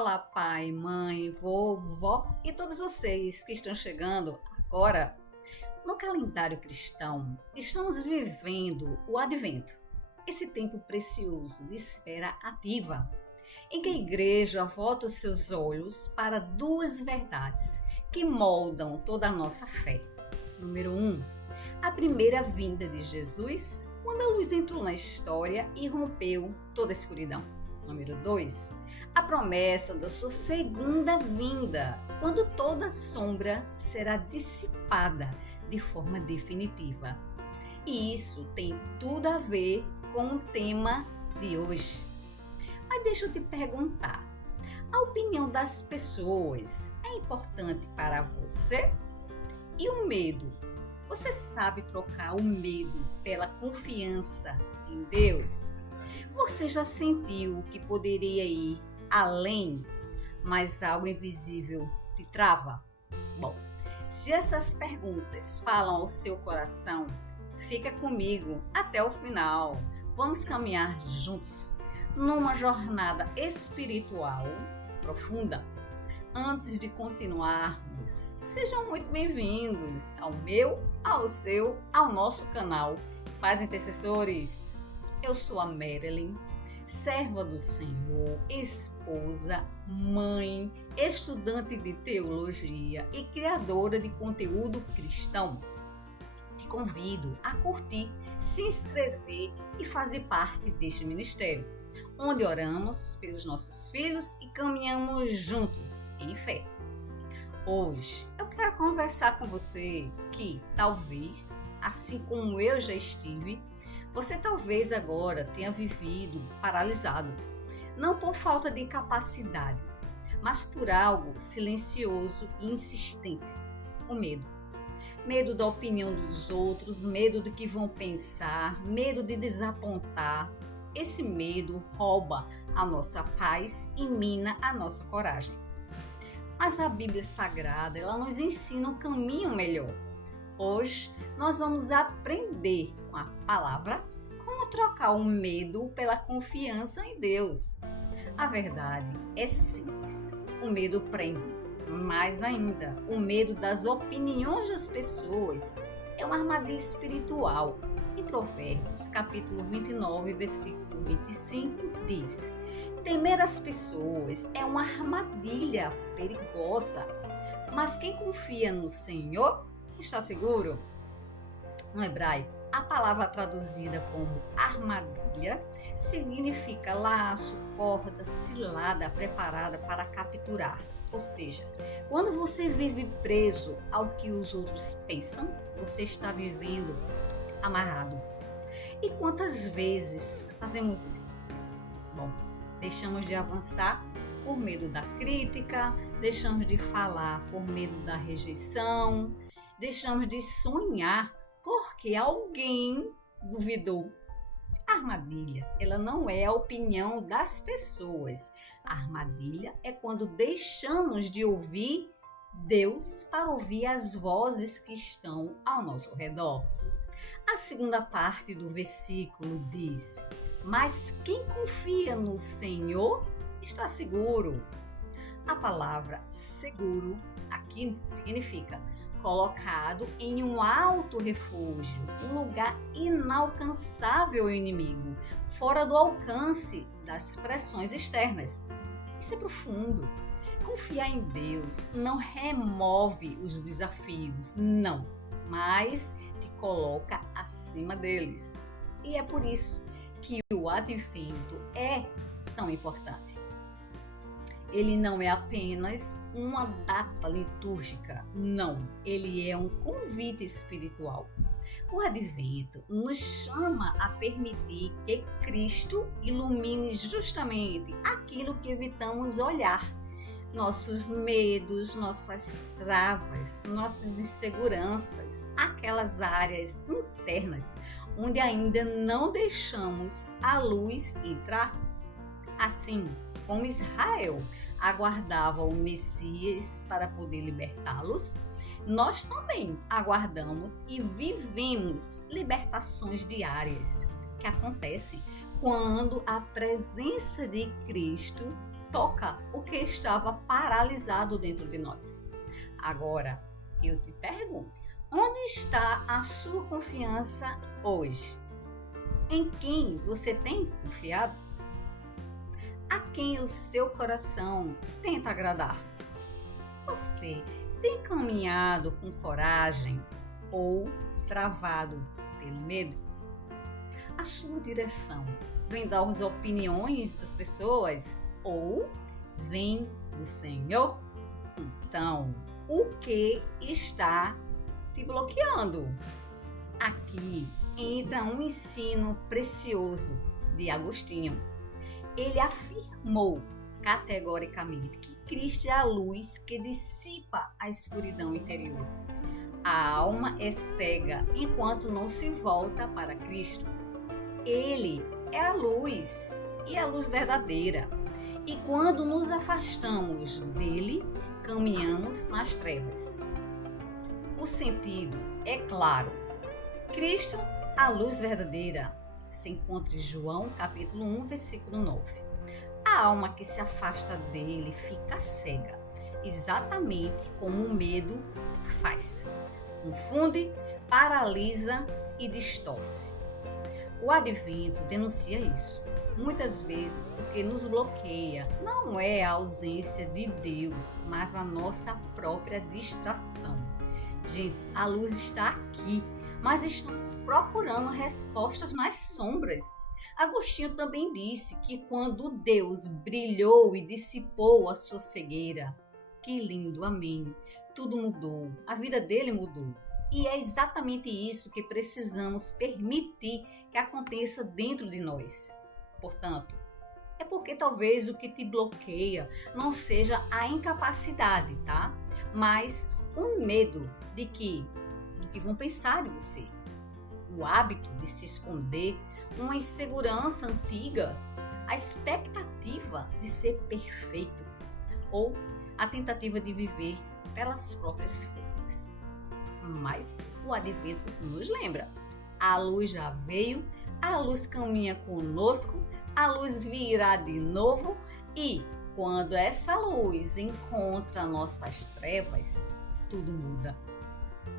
Olá, pai, mãe, vovó e todos vocês que estão chegando agora. No calendário cristão, estamos vivendo o Advento, esse tempo precioso de espera ativa, em que a igreja volta os seus olhos para duas verdades que moldam toda a nossa fé. Número 1, a primeira vinda de Jesus, quando a luz entrou na história e rompeu toda a escuridão. Número 2, a promessa da sua segunda vinda, quando toda sombra será dissipada de forma definitiva. E isso tem tudo a ver com o tema de hoje. Mas deixa eu te perguntar, a opinião das pessoas é importante para você? E o medo? Você sabe trocar o medo pela confiança em Deus? Você já sentiu que poderia ir além, mas algo invisível te trava? Bom, se essas perguntas falam ao seu coração, fica comigo até o final. Vamos caminhar juntos numa jornada espiritual profunda. Antes de continuarmos, sejam muito bem-vindos ao meu, ao seu, ao nosso canal Paz Intercessores. Eu sou a Marilyn, serva do Senhor, esposa, mãe, estudante de teologia e criadora de conteúdo cristão. Te convido a curtir, se inscrever e fazer parte deste ministério, onde oramos pelos nossos filhos e caminhamos juntos em fé. Hoje eu quero conversar com você que talvez, assim como eu já estive, você talvez agora tenha vivido paralisado, não por falta de capacidade, mas por algo silencioso e insistente, o medo. Medo da opinião dos outros, medo do que vão pensar, medo de desapontar. Esse medo rouba a nossa paz e mina a nossa coragem. Mas a Bíblia Sagrada, ela nos ensina um caminho melhor. Hoje nós vamos aprender com a palavra como trocar o medo pela confiança em Deus. A verdade é simples. O medo prende. Mais ainda, o medo das opiniões das pessoas é uma armadilha espiritual. Em Provérbios, capítulo 29, versículo 25, diz: temer as pessoas é uma armadilha perigosa, mas quem confia no Senhor está seguro. No hebraico, a palavra traduzida como armadilha significa laço, corda, cilada preparada para capturar. Ou seja, quando você vive preso ao que os outros pensam, você está vivendo amarrado. E quantas vezes fazemos isso? Bom, deixamos de avançar por medo da crítica, deixamos de falar por medo da rejeição, deixamos de sonhar porque alguém duvidou. A armadilha, ela não é a opinião das pessoas. A armadilha é quando deixamos de ouvir Deus para ouvir as vozes que estão ao nosso redor. A segunda parte do versículo diz: mas quem confia no Senhor está seguro. A palavra seguro aqui significa colocado em um alto refúgio, um lugar inalcançável ao inimigo, fora do alcance das pressões externas. Isso é profundo. Confiar em Deus não remove os desafios, não, mas te coloca acima deles. E é por isso que o Advento é tão importante. Ele não é apenas uma data litúrgica, não, ele é um convite espiritual. O Advento nos chama a permitir que Cristo ilumine justamente aquilo que evitamos olhar, nossos medos, nossas travas, nossas inseguranças, aquelas áreas internas onde ainda não deixamos a luz entrar. Assim como Israel aguardava o Messias para poder libertá-los, nós também aguardamos e vivemos libertações diárias que acontecem quando a presença de Cristo toca o que estava paralisado dentro de nós. Agora, eu te pergunto, onde está a sua confiança hoje? Em quem você tem confiado? A quem o seu coração tenta agradar? Você tem caminhado com coragem ou travado pelo medo? A sua direção vem das opiniões das pessoas ou vem do Senhor? Então, o que está te bloqueando? Aqui entra um ensino precioso de Agostinho. Ele afirmou categoricamente que Cristo é a luz que dissipa a escuridão interior. A alma é cega enquanto não se volta para Cristo. Ele é a luz e a luz verdadeira. E quando nos afastamos dele, caminhamos nas trevas. O sentido é claro. Cristo, a luz verdadeira, se encontra em João capítulo 1, versículo 9. A alma que se afasta dele fica cega, exatamente como o medo faz. Confunde, paralisa e distorce. O advento denuncia isso. Muitas vezes o que nos bloqueia não é a ausência de Deus, mas a nossa própria distração. Gente, a luz está aqui, mas estamos procurando respostas nas sombras. Agostinho também disse que quando Deus brilhou e dissipou a sua cegueira, que lindo, amém, tudo mudou, a vida dele mudou. E é exatamente isso que precisamos permitir que aconteça dentro de nós. Portanto, é porque talvez o que te bloqueia não seja a incapacidade, tá? Mas o medo do que vão pensar de você. O hábito de se esconder, uma insegurança antiga, a expectativa de ser perfeito ou a tentativa de viver pelas próprias forças. Mas o advento nos lembra, a luz já veio, a luz caminha conosco, a luz virá de novo e quando essa luz encontra nossas trevas, tudo muda.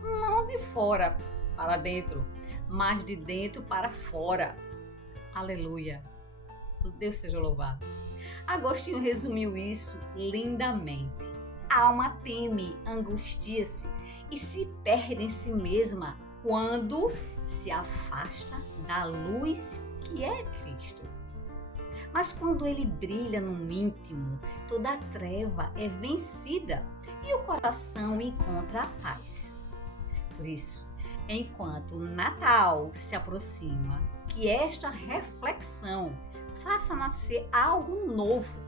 Não de fora para dentro, mas de dentro para fora. Aleluia! Deus seja louvado. Agostinho resumiu isso lindamente. A alma teme, angustia-se e se perde em si mesma quando se afasta da luz que é Cristo. Mas quando ele brilha no íntimo, toda a treva é vencida e o coração encontra a paz. Por isso, enquanto o Natal se aproxima, que esta reflexão faça nascer algo novo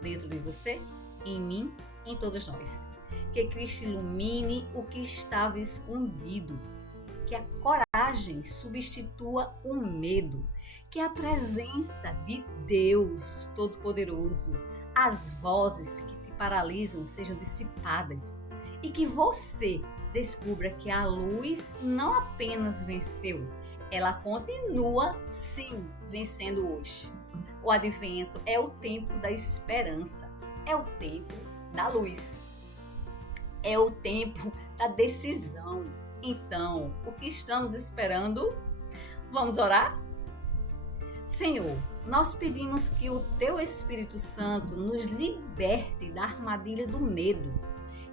dentro de você, em mim, em todos nós. Que Cristo ilumine o que estava escondido. Que a coragem substitua o medo. Que a presença de Deus Todo-Poderoso, as vozes que te paralisam sejam dissipadas. E que você descubra que a luz não apenas venceu, ela continua, sim, vencendo hoje. O advento é o tempo da esperança, é o tempo da luz, é o tempo da decisão. Então, o que estamos esperando? Vamos orar? Senhor, nós pedimos que o Teu Espírito Santo nos liberte da armadilha do medo,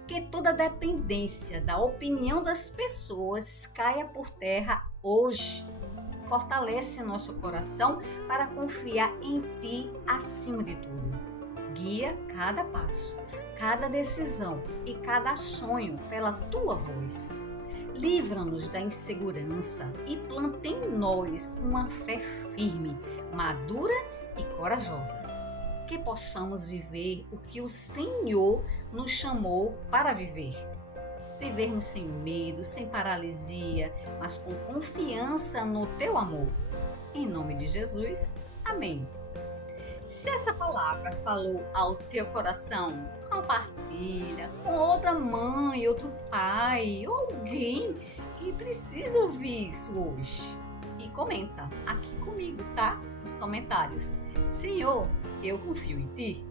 que toda dependência da opinião das pessoas caia por terra hoje. Fortalece nosso coração para confiar em Ti acima de tudo. Guia cada passo, cada decisão e cada sonho pela Tua voz. Livra-nos da insegurança e planta em nós uma fé firme, madura e corajosa. Que possamos viver o que o Senhor nos chamou para viver. Vivermos sem medo, sem paralisia, mas com confiança no Teu amor. Em nome de Jesus, amém. Se essa palavra falou ao teu coração, compartilha com outra mãe, outro pai, ou alguém que precisa ouvir isso hoje. E comenta aqui comigo, tá? Nos comentários. Senhor, eu confio em Ti.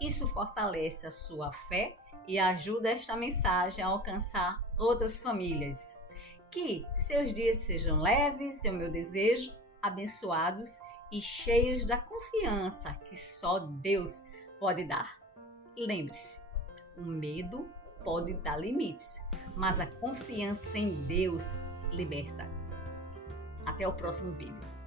Isso fortalece a sua fé e ajuda esta mensagem a alcançar outras famílias. Que seus dias sejam leves, é o meu desejo, abençoados e cheios da confiança que só Deus pode dar. Lembre-se, o medo pode dar limites, mas a confiança em Deus liberta. Até o próximo vídeo.